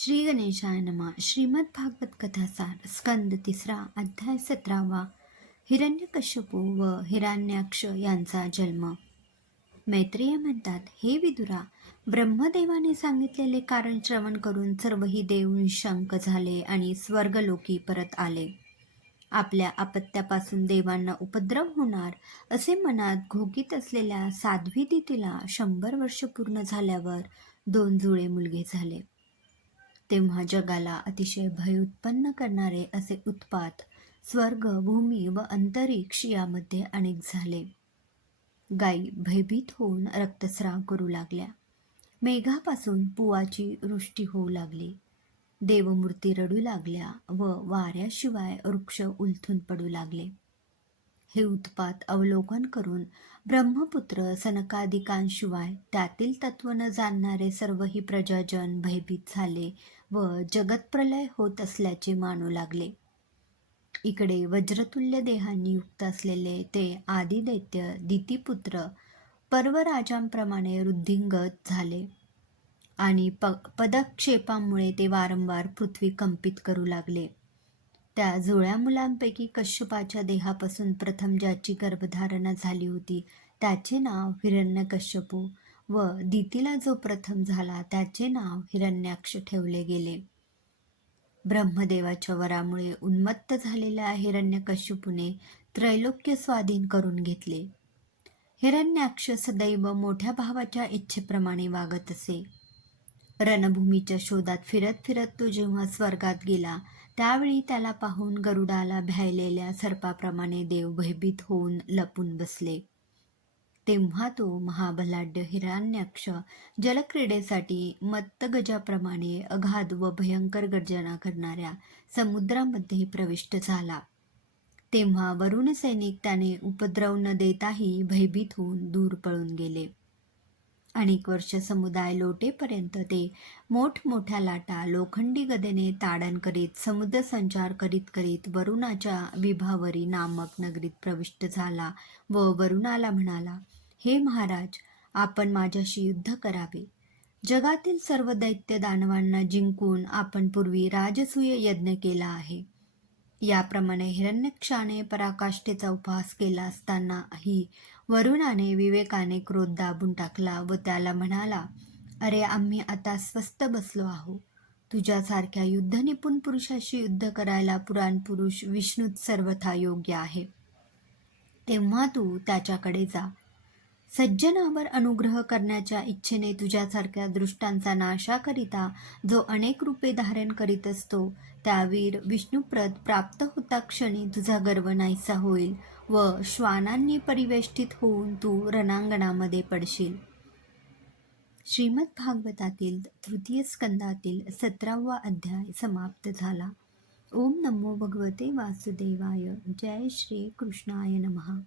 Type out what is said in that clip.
श्री गणेशाय नमा। श्रीमद भागवत कथासार स्कंद तिसरा अध्याय सतरावा। हिरण्यकश्यपू व हिरण्याक्ष यांचा जन्म। मैत्रेय म्हणतात हे विदुरा ब्रह्मदेवाने सांगितलेले कारण श्रवण करून सर्वही देव निशंक झाले आणि स्वर्गलोकी परत आले. आपल्या अपत्यापासून देवांना उपद्रव होणार असे मनात घोकीत असलेल्या साध्वी दितीला शंभर वर्ष पूर्ण झाल्यावर दोन जुळे मुलगे झाले. तेव्हा जगाला अतिशय भय उत्पन्न करणारे असे उत्पात स्वर्ग भूमी व अंतरिक्ष यामध्ये अनेक झाले. गायी भयभीत होऊन रक्तस्राव करू लागल्या. मेघापासून पुवाची वृष्टी होऊ लागली. देवमूर्ती रडू लागल्या व वाऱ्याशिवाय वृक्ष उलथून पडू लागले. हे उत्पात अवलोकन करून ब्रह्मपुत्र सनकादिकांशिवाय त्यातील तत्व न जाणणारे सर्वही प्रजाजन भयभीत झाले व जगतप्रलय होत असल्याचे मानू लागले. इकडे वज्रतुल्य देहांनी युक्त असलेले ते आदिदैत्य दितीपुत्र पर्वराजांप्रमाणे वृद्धिंगत झाले आणि प पदक्षेपामुळे ते वारंवार पृथ्वी कंपित करू लागले. त्या जुळ्या मुलांपैकी कश्यपाच्या देहापासून प्रथम ज्याची गर्भधारणा झाली होती त्याचे नाव हिरण्यकश्यपू व दितीला जो प्रथम झाला त्याचे नाव हिरण्याक्ष ठेवले गेले. ब्रह्मदेवाच्या वरामुळे उन्मत्त झालेल्या हिरण्यकश्यपूने त्रैलोक्य स्वाधीन करून घेतले. हिरण्याक्ष सदैव मोठ्या भावाच्या इच्छेप्रमाणे वागत असे. रणभूमीच्या शोधात फिरत फिरत तो जेव्हा स्वर्गात गेला त्यावेळी त्याला पाहून गरुडाला भ्यायलेल्या सर्पाप्रमाणे देव भयभीत होऊन लपून बसले. तेव्हा तो महाबलाढ्य हिरण्याक्ष जलक्रीडेसाठी मत्तगजाप्रमाणे अगाध व भयंकर गर्जना करणाऱ्या समुद्रामध्ये प्रविष्ट झाला. तेव्हा वरुण सैनिक त्याने उपद्रव न देताही भयभीत होऊन दूर पळून गेले. अनेक वर्ष समुदाय लोटेपर्यंत ते मोठमोठ्या लाटा लोखंडी गदेने ताडण करीत समुद्र संचार करीत करीत वरुणाच्या विभावरी नामक नगरीत प्रविष्ट झाला व वरुणाला म्हणाला हे महाराज आपण माझ्याशी युद्ध करावे. जगातील सर्व दैत्य दानवांना जिंकून आपण पूर्वी राजसूय यज्ञ केला आहे. याप्रमाणे हिरण्यक्षाने पराकाष्ठेचा उपहास केला असतानाही वरुणाने विवेकाने क्रोध दाबून टाकला व त्याला म्हणाला अरे आम्ही आता स्वस्त बसलो आहो. तुझ्यासारख्या युद्धनिपुण पुरुषाशी युद्ध करायला पुराण पुरुष विष्णूत सर्वथा योग्य आहे. तेव्हा तू त्याच्याकडे जा. सज्जनावर अनुग्रह करण्याच्या इच्छेने तुझ्यासारख्या दृष्टांचा नाशाकरिता जो अनेक रूपे धारण करीत असतो त्या वीर विष्णुप्रत प्राप्त होता क्षणी तुझा गर्व नाहीसा होईल व श्वानांनी परिवेष्टित होऊन तू रणांगणामध्ये पडशील. श्रीमद भागवतातील तृतीय स्कंदातील सतरावा अध्याय समाप्त झाला. ओम नमो भगवते वासुदेवाय. जय श्री कृष्णाय नमहा